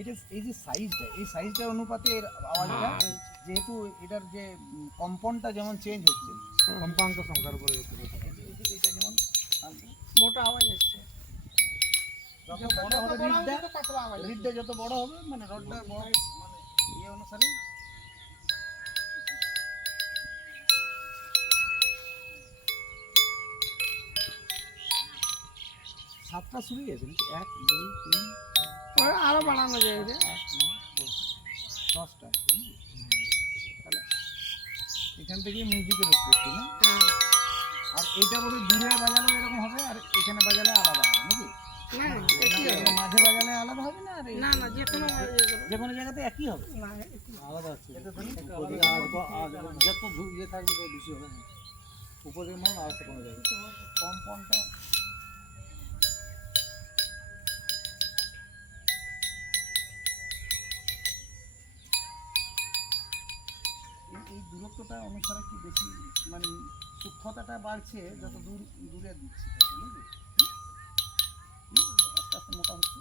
এটা এই যে সাইজটা, এই সাইজটার অনুপাতে এর আওয়াজটা, যেহেতু এটার যে কম্পনটা যেমন চেঞ্জ হচ্ছে, কম্পাঙ্ক সংখ্যার উপরে এটা যেমন মোটা আওয়াজ আসছে। যত বড় হবে রিডটা যত বড় হবে মানে রডটা বড় মানে ইয়ে অনুসারে সাতটা শুরু গেছে, 1 2 3 আরো বাড়ানো যায় এটা। 8 9 10টা। তাহলে এখান থেকে মিউজিকের উৎপত্তি না? আর এইটা বলে দূরে বাজালেও এরকম হবে, আর এখানে বাজালে আলাদা হবে নাকি? না না একই হবে। মাঝে বাজালে আলাদা হবে না? আর না না যে কোনো যে কোনো জায়গাতে একই হবে। না আলাদা আছে। এটা তো যত ইয়ে থাকবে তত বেশি হবে না, উপরের মান আর কোনো যাবে কম্পাউন্ডটা এই দূরত্বটা অনুসারে কি বেশি মানে সূক্ষ্মতাটা বাড়ছে যত দূরে দিচ্ছি নাকি? আস্তে আস্তে মোটা হচ্ছে।